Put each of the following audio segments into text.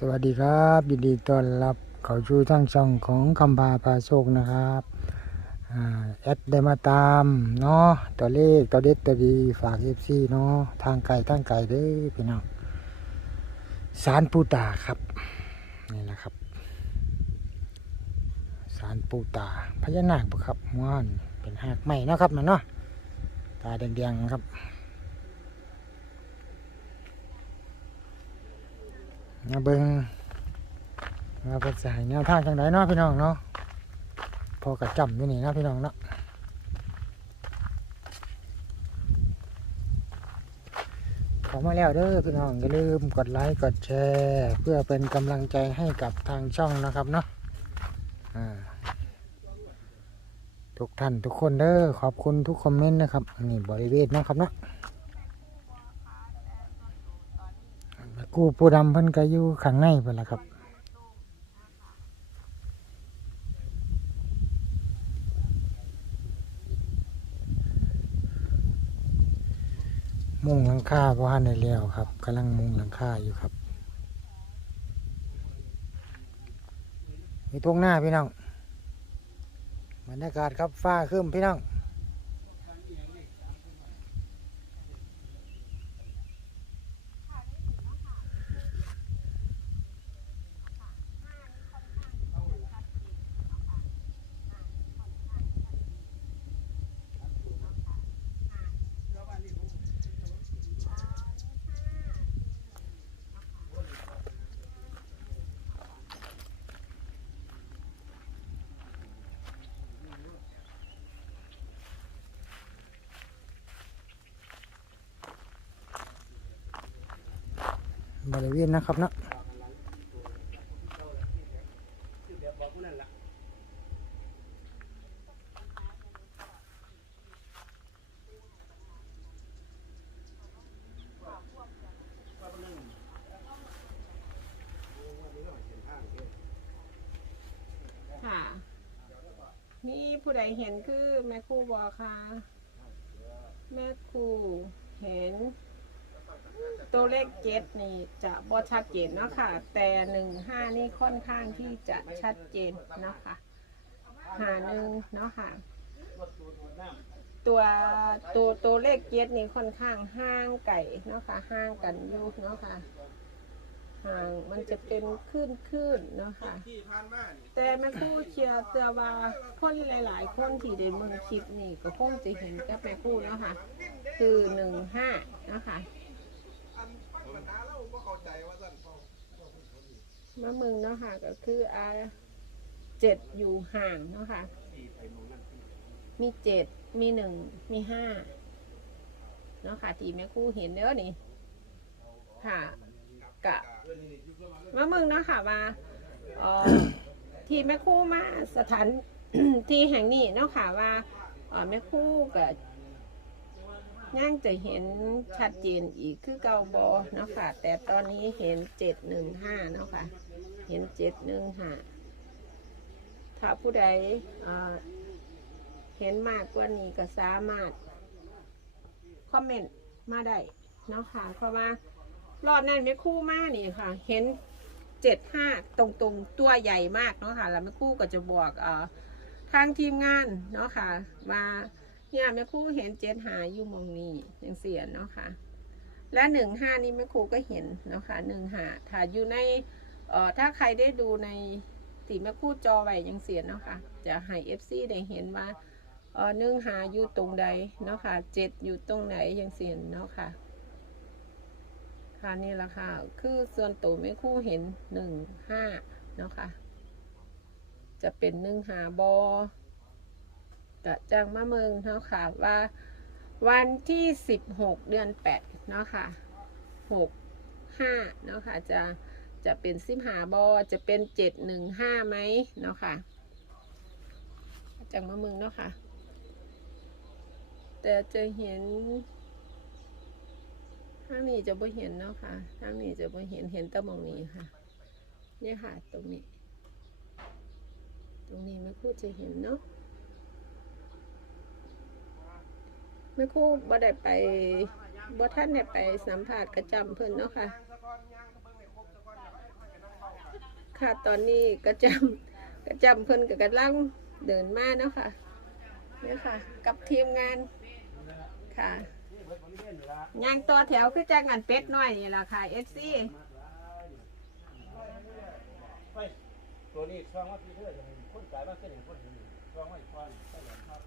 สวัสดีครับ ยินดีต้อนรับเข้าสู่ทั้งช่องของคำพาพาโชคนะครับอ่าแอดได้มาตามเนาะตัวเลขตัวเด็ดตัวดีฝากเอฟซีเนาะทางไก่ทางไก่เด้อพี่น้องสารปูตาครับนี่แหละครับสารปูตาพญานาคครับม้วนเป็นหากใหม่นะครับมันเนาะตาแดงๆครับ มาเบิงมาเป็นสายแนวทางจังไดเนาะพี่น้องเนาะพอกระจำอยู่นี่เนาะพี่น้องเนาะขอมาแล้วเด้อพี่น้องอย่าลืมกดไลค์กดแชร์ เพื่อเป็นกำลังใจให้กับทางช่องนะครับเนาะทุกท่านทุกคนเด้อขอบคุณทุกคอมเมนต์นะครับนี่บริเวณนะครับเนาะ กูปูดำเพิ่นก็อยู่ข้างในเพิ่นล่ะครับมุงหลังคาบ่ทันได้แล้วครับกำลังมุงหลังคาอยู่ครับ มีตรงหน้าพี่น้องบรรยากาศครับฟ้าครึ้มพี่น้อง บริเวณนะครับเนาะค่ะ นี่ผู้ใดเห็นคือแม่ครูบอค่ะ แม่ครูเห็น ตัวเลขเจ็ดนี่จะบ่ชัดเจนเนาะค่ะ แต่หนึ่งห้านี่ค่อนข้างที่จะชัดเจนเนาะค่ะหาหนึ่งเนาะค่ะ ตัวตัวตัวเลขเจ็ดนี่ค่อนข้างห่างไก่เนาะค่ะห่างกันอยู่เนาะค่ะห่างมันจะเป็นขึ้นขึ้นเนาะค่ะ แต่แม่ครู่เชียร์เตือว่าคนหลาย ๆ คนที่ได้เมืองคลิปนี่ก็คงจะเห็นกับแม่ครู่เนาะค่ะ คือหนึ่งห้าเนาะค่ะ มะมึงเนาะค่ะก็คืออาเจ็ดอยู่ห่างเนาะค่ะ มีเจ็ดมีหนึ่งมีห้าเนาะค่ะ ที่แม่คู่เห็นเด้อนี่ ค่ะกะมะมึงเนาะค่ะว่าที่แม่คู่มาสถานที่แห่งนี้เนาะค่ะว่าแม่คู่กับ ย่างจะเห็นชัดเจนอีกคือเกาบอเนาะค่ะ แต่ตอนนี้เห็นเจ็ดหนึ่งห้าเนาะค่ะ เห็นเจ็ดหนึ่งห้าถ้าผู้ใดเห็นมากกว่านี้ก็สามารถ คอมเมนต์มาได้เนาะค่ะ เพราะว่ารอบนั้นแม่คู่มากนี่ค่ะ เห็นเจ็ดห้าตรงตรงๆตัวใหญ่มากเนาะค่ะ แล้วแม่คู่ก็จะบอกเอ่อทางทีมงานเนาะค่ะมา เนี่ยแม่ครู่เห็นเจ็ดหาอยู่มองนี้ยังเสียเนาะค่ะ และหนึ่งห้านี่แม่ครู่ก็เห็นเนาะค่ะหนึ่งหาถ้าอยู่ในเอ่อถ้าใครได้ดูในตีแม่ครู่จอไว้ยังเสียเนาะค่ะ จะให้เอฟซีได้เห็นว่าเออหนึ่งหาอยู่ตรงใดเนาะค่ะเจ็ดอยู่ตรงไหนยังเสียเนาะค่ะค่ะนี่แหละค่ะ คือส่วนตัวไม่ครู่เห็นหนึ่งห้าเนาะค่ะ จะเป็นหนึ่งหาบอ กะจังมะเมืองเนาะค่ะว่า วันที่สิบหกเดือนแปดเนาะค่ะหกห้าเนาะค่ะ จะจะเป็นสิบหาบอจะเป็นเจ็ดหนึ่งห้าไหมเนาะค่ะจังมะเมืองเนาะค่ะ แต่จะเห็นทางนี้จะบ่เห็นเนาะค่ะทางนี้จะบ่เห็นเห็นแตะมองนี้ค่ะ เนี่ยค่ะ ตรงนี้ ตรงนี้ไม่คู่จะเห็นเนาะ ไม่คู่บ่ได้ไปบ่ท่านได้ไปสัมผัสกระจำเพิ่นเนาะค่ะ ค่ะตอนนี้กระจำกระจำเพิ่นกับกำลังเดินมาเนาะค่ะเนี่ยค่ะ กับทีมงานค่ะย่างต่อแถวคือจ้างงานเป็ดน้อยนี่แหละค่ะเอซีตัวนี้ช่องว่าพี่เด้ออย่างคนกายว่าเส้นเห็นคนเห็นช่องว่าอีกคนก็อย่างครับ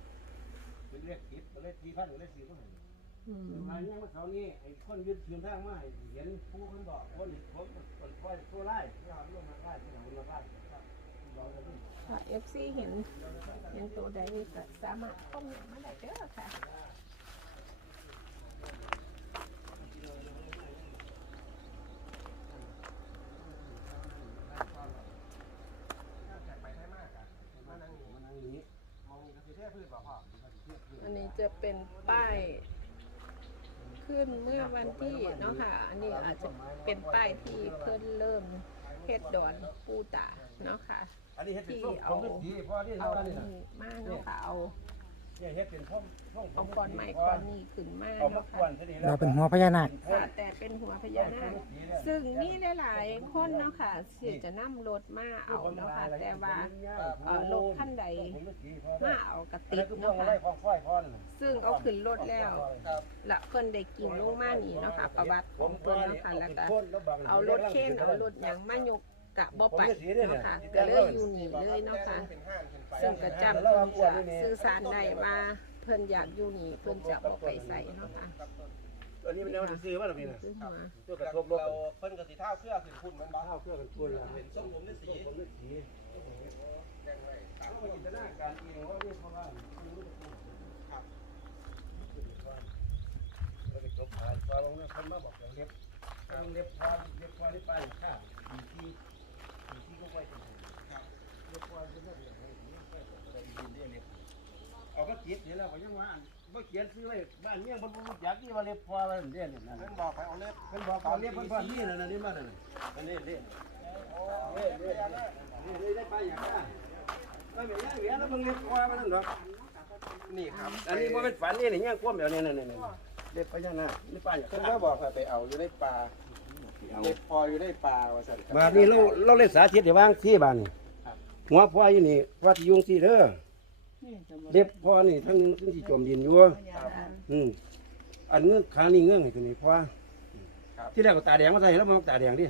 เป็นเลขติดเป็นเลขที่พันเป็นเลขสี่ก็เห็นมาเนี่ยเมื่อเขานี้ไอ้คนยืนยืนทางมาเห็นผู้คนบอกคนผมคนคอยตัวไล่ที่เราลงมาไล่ที่เราลงมาไล่ครับเราจะดูค่ะเอฟซีเห็นเห็นตัวใดก็สามารถคอมเมนต์มาได้เด้อค่ะ มานั่งนี่มานั่งนี้มองนี่ก็คือแท้พืชบ่พ่อ อั นนี้จะเป็นป้ายขึ้นเมื่อวันที่เนาะค่ะ อันนี้อาจจะเป็นป้ายที่เพิ่นเริ่มเฮ็ดดอนปูตาเนาะค่ะอันนี้เฮ็ดเป็นส้มผมก็ดีพ่อที่เอาเราอันนี่นะนี้มาเนาะค่ะเอา เนี่ยเฮ็ดเป็นส้มส้มผเอามก้อนใหม่ก้อนนี้ขึ้นมาเอามาเนาะกวค่ะนทีนี้เราเป็นหัวพญานาค ค่ะแต่เป็นหัวพญานาคซึ่งมีหลายๆคนเนาะค่ะที่จะนำรถมาเอาเนาะค่ะ แต่ว่าเอ่อรถคันใดมาเอากระติกเนาะค่ะซึ่งเอาขึ้นรถแล้วละเพิ่นได้กินลงมานี่เนาะค่ะ ประวัติของเพิ่นเนาะค่ะแล้วก็เอารถเข็นเอารถหยังมายก กะบ่ไปเนาะค่ะก็เลยอยู่นี่เลยเนาะค่ะ ซึ่งก็จำเพิ่นจะสื่อสารได้ว่าเพิ่นอยากอยู่นี่เพิ่นจะบ่ไปใส่เนาะค่ะอันนี้มันแนวซื้อมาหรอพี่นะคือหัวตัวกระทบรถเราเพิ่นก็สิเท่าเครื่องขึ้นพุ่นมันบ่ข้าวเครื่องกันคุณล่ะเป็นส้มผมนี่สีผมไม่สีต้องมาจินตนาการเองว่าเรื่องเพราะว่าเราไปจบหายฟ้าลงเนี่ยคนมาบอกเราเล็บต้องเล็บฟ้าเล็บฟ้านี่ไปค่ะมีที่มีที่ก็ไว้ตรงนี้ครับเล็บฟ้าจะไม่เหลืออะไรไม่ได้ยินได้ เอาก็จิตนี่แล้วก็ยังว่าบ่เขียนซื้อไว้บ้านเมียงเพิ่นบ่รู้จักที่ว่าเล็บฟ้าว่าเด่นนั่นเพิ่นนบอกไปเอาเล็บเพิ่นบอกเขาเล็บเพิ่นว่านี่น่ะนี่มาน่ะอันนี้นี่นี่นี่นี่ได้ไปอย่างนั้นไม่เป็นอย่างเงี้ยแล้วมึงเล็บฟ้ามันนั่นหรอนี่ครับ อันนี้บ่เป็นฝันนี่นี่ยังควมแบบนี้นี่นี่เล็บพญานาคนี่ป้าอย่างเพิ่นก็บอกให้ไปเอาอยู่ในป่า เล็บพออยู่ในป่าว่าซั่นครับ บาดนี้เราเราเล่นสาธิตให้วางที่บ้านนี่หัวพ่ออยู่นี่ว่าที่ยุงที่เด้อเล็บพ่อนี่ทั้งทั้งที่จมดินอยู่อืมอันเงื้อขานี่เงื้อให้ตัวนี้พ่อที่แรกก็ตาแดงมาใส่แล้วมันตาแดงดิ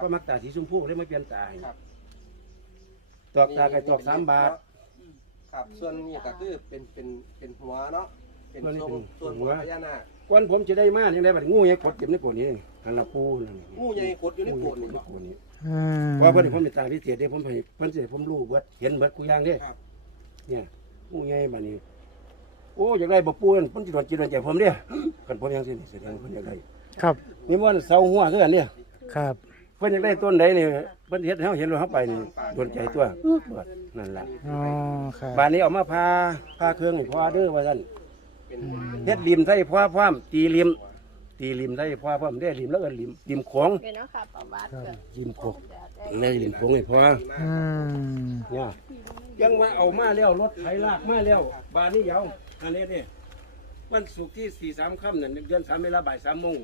ก็มักตาสีชมพูเลยมาเปลี่ยนตาครับตอกตาไก่ตอกสามบาท ครับ ส่วนนี้ก็คือเป็นเป็นเป็นหัวเนาะ เป็นทรงส่วนหัวพญานาค ก่อนผมจะได้มาอย่างไรบัดงูยังกดเก็บในโกดนี้อันละปูนั่นนี่งูใหญ่กดอยู่ในโกนงูนี่ใหญ่กดในโกดนี้อืมเพราะเพิ่นผมเป็นตาพิเศษเด้ผมให้เพิ่นสิผมรู้เบิดเห็นเบิดกูอย่างเด้ครับ เนี่ยงูใหญ่บัดนี้ โอ้อยากได้บ่ปูนั่นเพิ่นสิโดนจิตโดนใจผมเด้คันผมยังสิแสดงเพิ่นอยากได้ครับนี่มันเสาหัวคือกันเนี่ยครับเพิ่นอยากได้ต้นใดนี่เพิ่นเฮ็ดให้เฮาเห็นว่าเฮาไปนี่โดนใจตัวเบิดนั่นล่ะ อ๋อครับ บาดนี้เอามาพาพาเครื่องให้พ่อเด้อว่าซั่น เป็นเฮ็ดริมใส่พ่อพร้อมตีริม ตีริมใส่พ่อพร้อมได้ริมแล้วเอิ้นริมริมโขงเป็นเนาะค่ะประวัติก็ริมโขงในริมโขงให้พ่ออืมเนี่ยยังมาเอามาแล้วรถไถลากมาแล้วบานนี้ยาวอันนี้นี่วันศุกร์ที่สี่สามค่ำนั่นเดือนสามเวลาบ่ายสามโมง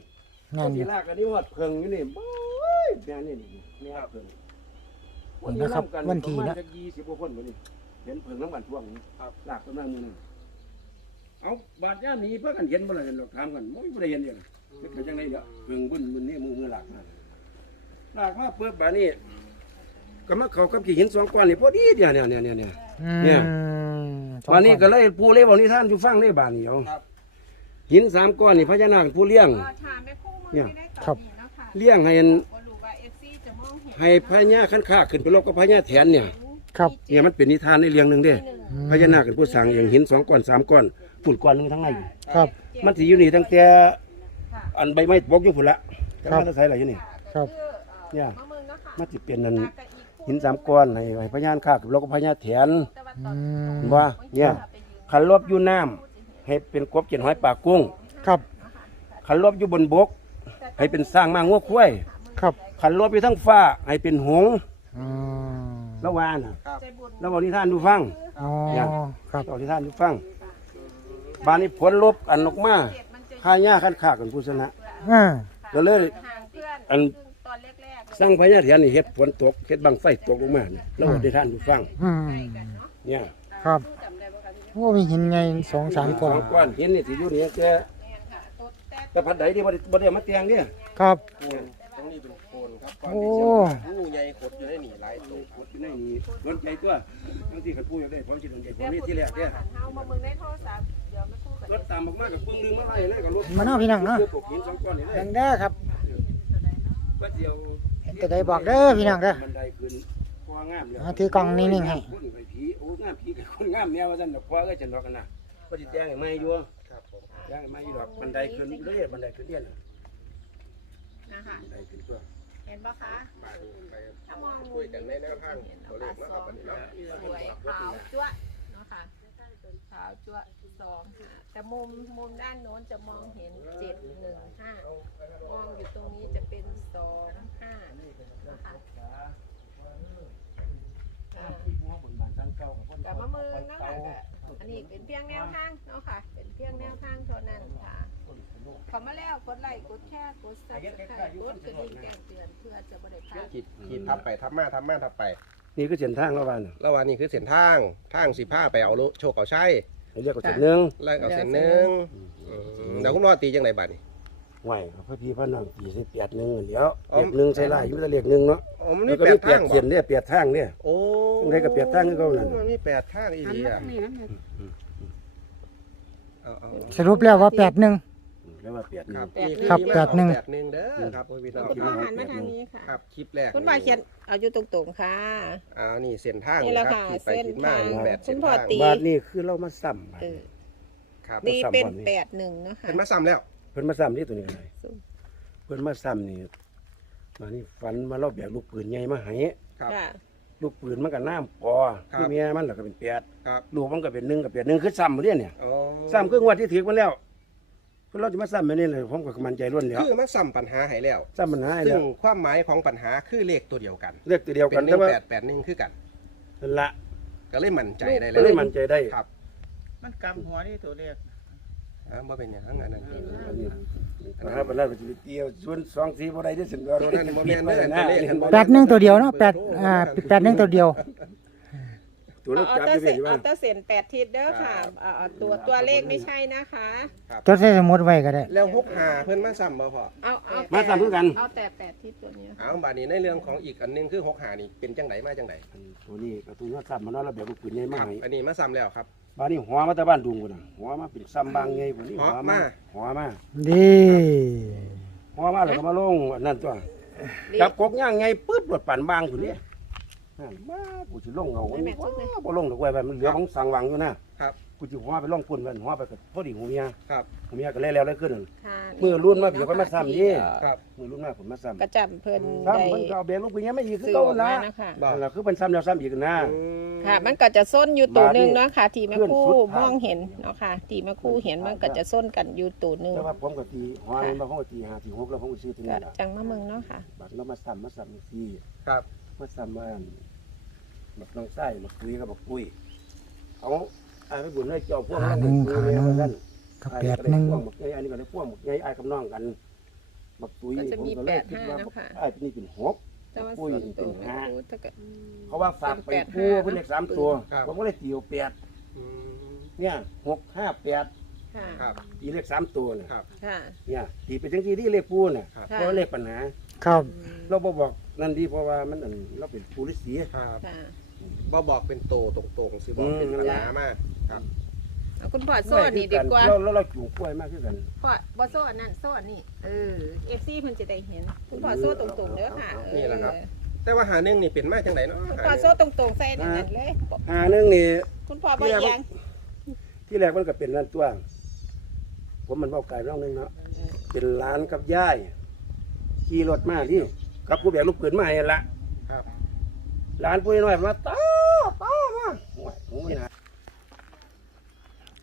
นั่นอที่ยู่ลากอันนี้หอดเพิงอยู่นี่โอ้ยแม่นี่นี่แม่เพิงนี่นะครับวันที่นะประมาณยี่สิบกว่าคนวันนี้เห็นเพิงน้ำมันท่วงนี่ครับลากประมาณนี้นึง เอาบาดย่ามนี้เพื่อกันเห็นบ่ล่ะเห็นหรอกถามกันไม่ได้เห็นเดียวเป็นจังไงเด้อเพิงบุญมันนี่มือมือหลากมาลากมาเปิดบานนี้ก็มาเข้ากับกี่หินสองก้อนนี่พอดีเดียวเนี่ยเนี่ยเนี่ยเนี่ย อืมเนี่ยวันนี้ก็เลยปูเลยบอกนิทานอยู่ฟังได้บานนี้เอาหินสามก้อนนี่พญานาคผู้เลี้ยง ก็ถามแม่ครู่มือไม่ได้ตอนนี้เนาะค่ะเลี้ยงให้บ่รู้ว่า FC จะมองเห็นให้พญาขั้นข้าขึ้นไปรบกับพญาแถนเนี่ย ครับ เนี่ยมันเป็นนิทานในเรื่องหนึ่งเด้อืมพญานาคเป็นผู้สั่งอย่างหินสองก้อนสามก้อน ปุ่นก้อนหนึงทั้งในครับ มันสิอยู่นี่ตั้งแต่อันใบไม้ปกอยู่พุ่นละแต่ครับว่าใส่อะไรอยู่นี่ ครับ เนี่ยมะมึงเนาะค่ะมันสิเป็นนั่นหินสามก้อนให้ให้พญาข้าขึ้นไปรบกับพญาแถนแต่ว่าตอนอืมเห็นว่าเนี่ยขันลบอยู่น้ำให้เป็นกบเจ็ดหอยปากกุ้งครับ ขันลบอยู่บนบก ให้เป็นสร้างมางวควายครับขันลบอยู่ทั้งฟ้าให้เป็นหงส์อืมแล้ววาน่ะใจบุญแล้วบอกนิทานดูฟัง อ๋อเนี่ยครับบอกนิทานดูฟัง บานนี้ผลลบอันออกมาเจ็ดมันจะข้าหญ้าขั้นขากันผู้ชนะ อ่าก็เลย ห่างเพื่อนอัน ซึ่งตอนแรกสร้างพญาเถียนนี่เฮ็ดฝนตกเฮ็ดบังไฟตกลงมาเนี่ยเราได้ท่านผู้ฟังอืมเนี่ยครับจำได้บ่คะที่โอ้มีหินไงสองสามก้อนสองก้อนหินนี่ที่อยู่นี่แกแม่นค่ะต้นแต่แต่พัดใดที่บ่ได้บ่ได้เอามาแต่งเนี่ยครับ ตรงนี้เป็นโคนครับโอ้ งูใหญ่ขดอยู่ในนี่หลายตัวกดอยู่ในนี่สนใจตัวบางทีคันผู้อยากได้ผมสิสนใจผมนี่ที่แรกเนี่ยหันเฮามาเมืองในโทรศัพท์ เดี๋ยวมาคู่กันรถตามมากๆกับปึ้งนึงมาไล่เลยกับรถมาเนาะพี่น้องเนาะคือปกหินสองก้อนนี่เลแดยงเด้อครับก็เดียวเห็นแต่ใดบอกเด้อพี่น้องเด้อ บันไดขึ้นพองามเลยเอาถือกล่องนิ่งๆให้ คนไปผีโอ้งามผีกับคนงามแนวว่าซั่นดอกพอก็จะดอกกันนะก็สิแจ้งให้ไม่อยู่ครับผมแจ้งให้ไม่อยู่ดอกบันไดขึ้นเรื่อยบันไดขึ้นเรื่อยน่ะนะคะบันไดขึ้นตัวเห็นปะคะมาดูไปถ้ามองคุยกันในแนวทางเห็นตัวเนาะเลค่ะขนะสคอรับงวันนี้เนาะสวยขาวจ้วะเนาะค่ะขาวจ้วะ สองค่ะแต่มุมมุมด้านโน้นจะมองเห็นเจ็ดหนึ่งห้ามองอยู่ตรงนี้จะเป็นสองห้านะคะอ่าที่หัวบนบ้านทางเก่ากับคนกับมะมือนะคะก็อันนี้เป็นเพียงแนวทางเนาะค่ะ เป็นเพียงแนวทางเท่านั้นค่ะขอมาแล้วกดไลค์กดแชร์กดซับสไครต์กดกระดิ่งแจ้งเตือนเพื่อจะบ่ได้พลาดขีดขีดทับไปทับมาทับมาทับไป นี่คือเส้นทางระหว่างน่ะแล้ววันนี้คือเส้นทางทางสิผ้าไปเอาโลโชคเอาใช้ เขาเรียกว่าเส้นหนึงแล้วเอาเส้นหนึงอืมเดี๋ยวคุณรอตีจังไดบัดนี้ไหวครับพระพี่พระน้องปีสิเปียดหนึ่งเดี๋ยวอ๋อเปียดหนึ่งใส่ลายอยู่แต่เรียกหนึ่งเนาะอ๋อมันแล้มีวก็แปมีดเปียทาดงเขียนเนี่ยเปียดทางเนี่ย โอ้จังไดก็เปียดทางคือเก่านั่น มันมีแปดทางอีหลีอะเอาเอาสรุปแล้วว่าแปดหนึ่ง แล้วว่าเปียดหคนึ่รังบแปดมีครับมีแปดหนึ่ง แปดหนึ่งเด้อครับพี่น้องคุณพ่อหันมาทางนี้ค่ะ ครับคลิปแรกคุณพ่อเขียนเอาอยู่ตรงๆค่ะ อ่านี่เส้นทางนี่แหละรับค่ะขีดไปเส้นขีดมาทางมีแปดคุเส้นณพ่อทางตี บาทนี่คือเรามาซ้ำบาทเออครับตีเป็นซ้ำก่อนนี่แปดหนึ่งเนาะค่ะ เป็นมาซ้ำแล้วเพิ่นมาซ้ำนี่ตัวนี้อะไรเพิ่นมาซ้ำนี่มานี่ฝันมาเราแบกลูกปืนใหญ่มาให้ครับ ค่ะ ลูกปืนมันก็น้ำปอครับ คือเมียมันแล้วก็เป็นแปดครับลูกมันก็เป็นหนึ่งกับแปดหนึ่งคือซ้ำเรื่อยเนี่ยอ๋อซ้ำคืองวดที่ถือมาแล้ว เพิ่นเราจะมาซ้ำแบบนี้เลยผมก็มั่นใจล้วนแล้วคือมาซ้ำปัญหาให้แล้วซ้ำปัญหาให้ซึ่แล้งวความหมายของปัญหาคือเลขตัวเดียวกันเรียกตัวเดียวเป็กันนหแต่นึ่งว่าแปดแปดหนึ่งคือกัน นั่นละก็เลยมั่นใจได้ก็เลเลยยมั่นใจได้ครับมันกำหัวนี่ตัวเลขอ่าบ่เป็นอย่างนั้นอันนั้นอันนี้นะครับเป็นไรเป็นเดียวส่วนสองสีบ่ได้ได้สินก็ตัวนั้นบ่แม่นเด้อตัวเลขแปดหนึ่งตัวเดียวเนาะแปดอ่าแปดหนึ่งตัวเดียว ตัวเลเอาขเอาจับเตออยู่ร์เซเพียนงว่าเอาเตอร์เซนแปดทิศเด้อค่ะเอาเอาตัวตัวเลขไม่ใช่นะคะ จดใส่สมุดไว้ก็ได้ แล้วหกหาเพิ่นมาซ้ำบ่พอเอาเอามาซ้ำคือกัน เอาแต่แปดทิศตัวเนี้ยเอาบาดนี้ในเรื่องของอีกอันหนึงคือหกหานี่เป็นจังไดมาจังไดตัวนี้ก็ตัวนี้ซ้ำมาเนาะแล้วแบบลูกปืนใหญ่คมารับให้อันนี้มาซ้ำแล้วครับ บ้านนี้หัวมาแต่บ้านดุงพุ่นน่ะหัวมาเป็นซ้ำบางใหญ่พุ่นนี่หัวหัวมามาหัวมาดีหัวมาแล้วก็มาลงอันนั้นตัวดีจับกกย่างไงปึ๊บรถปั่นบางพุ่น นี่นั่นมากูสิลงเอาไม่แม่ทุกเลย บ่ลงดอกไว้ไปมันเหลือของสังวังอยู่นะครับกูสิหัวไปลงปุ่นมันหัวไปก็พอดีหูเมียครับ หูเมียก็เลยแล้วเลยขึ้นนั่นค่ะมือรุ่นมาเบียดมันมาซ้ำนี่ครับ มือรุ่นมาผมมาซ้ำกระจำเพิ่นซ้ำได้มันก็เอาเบรลูกปืนใหญ่ไม่อีกคือซื้อเก่าออกละมานะคะบ่นั่นล่ะคือเป็นซ้ำแล้วซ้ำอีกนะอืมค่ะ มันก็จะส้นอยู่ตัวหนึ่งบาทนี่เนาะค่ะ ที่แม่ครู่เพื่อนสุดมองเห็นเนาะค่ะ ที่แม่ครู่เห็นมันก็จะส้นกันอยู่ตัวหนึ่งแต่ว่าผมก็ตีหัวมันมาผมก็ตีห้าตีหกแล้วผมก็ซื้อตัวก็นี้ล่ะจังมะเมืองเนาะค่ะ บัดเรามาซ้ำมาซ้ำสี่ครับ มาซ้ำมาอันบักน้องไส้บักปุยกับบักปุยเอาไอ้ไปบุญให้เจ้าพวกนั้นคุยแล้วกันกับแปดหนึ่งบักใหญ่อันนี้ก็ได้พวกบักใหญ่ไอ้กับน้องกันบักปุยก็จะมีผก็เลยคิดว่แปดห้านะคะไอ้ที่นี่เป็นหกแต่ว่าส่วนตัวแม่ครู่ถ้าเกิดเพราะว่าฝากไปคู่เพื่อนเลขสามตัวผมก็เลยตีเอาแปดอืมเนี่ยหกห้าแปดค่ะครับตีเลขสามตัวเนี่ยครับค่ะเนี่ยตีไปถึงที่ที่เลขปูเนี่ยครับเพราะว่าเลขปัญหา ครับ เราบบอกนั่นดีเพราะว่ามันอันเราเป็นผู้ฤาษีครับค่ะบ่บอกเป็นโตตรงๆสิบอกเป็นอืมปัญหามากครับ เอาคุณพ่อโซ่นี่ดีกว่าเราเราเราจูงกล้วยมากขึ้นกันพ่อบ่โซ่อันนั้นโซ่อันนี้เออเอฟซีเพิ่นจะได้เห็น คุณพ่อโซ่ตรงๆเด้อค่ะเออนี่แหละครับแต่ว่าหาหนึ่งนี่เป็นมาจังไดเนาะคุณหาพ่อหนึ่งโซ่ตรงๆใส่นั่นนั่นเลย หาหนึงนี่ คุณพ่อบ่เอียงที่แรกมันก็เป็นนั่นตัว ผมมันเบาไก่ร่องหนึงเนาะเป็นร้านกับย่าย ขี่รถมาที่กับผู้แบกลูกปืนมาให้ละครับร้านผู้น้อยๆมาต้าต้ามาโอ้ยโอ้ยนะ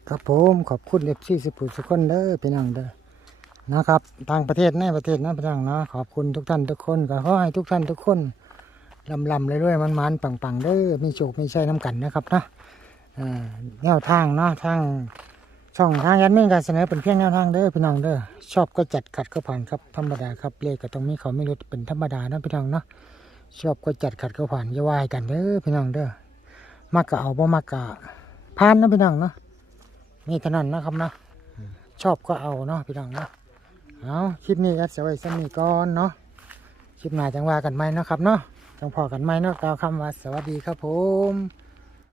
ครับผมขอบคุณเอฟซีสิบผู้สุกคนเด้อพี่น้องเด้อนะครับต่างประเทศในประเทศนะพี่น้องเนาะขอบคุณทุกท่านทุกคนก็ขอให้ทุกท่านทุกคนลำลำเลยด้วยมันมันๆปังๆเด้อมีโชคมีชัยน้ำกันนะครับนะอ่าแนวทางเนาะทาง ช่องทางยันไม่การเสนอเป็นเพียงแนวทางเด้อพี่น้องเด้อชอบก็จัดขัดก็ผ่านครับธรรมดาครับเลขก็ต้องมีเขาไม่รู้เป็นธรรมดาเนาะพี่น้องเนาะชอบก็จัดขัดก็ผ่านอย่าว่าให้กันเด้อพี่น้องเด้อมักก็เอาบ่มักก็ผ่านเนาะพี่น้องเนาะมีเท่านั้นนะครับเนาะชอบก็เอาเนาะพี่น้องเนาะเอาคลิปนี้ก็จะไว้สมีก่อนเนาะคลิปหน้าจังว่ากันไหมนะครับเนาะจังพอกันไหมเนาะกล่าวคำว่าสวัสดีครับผม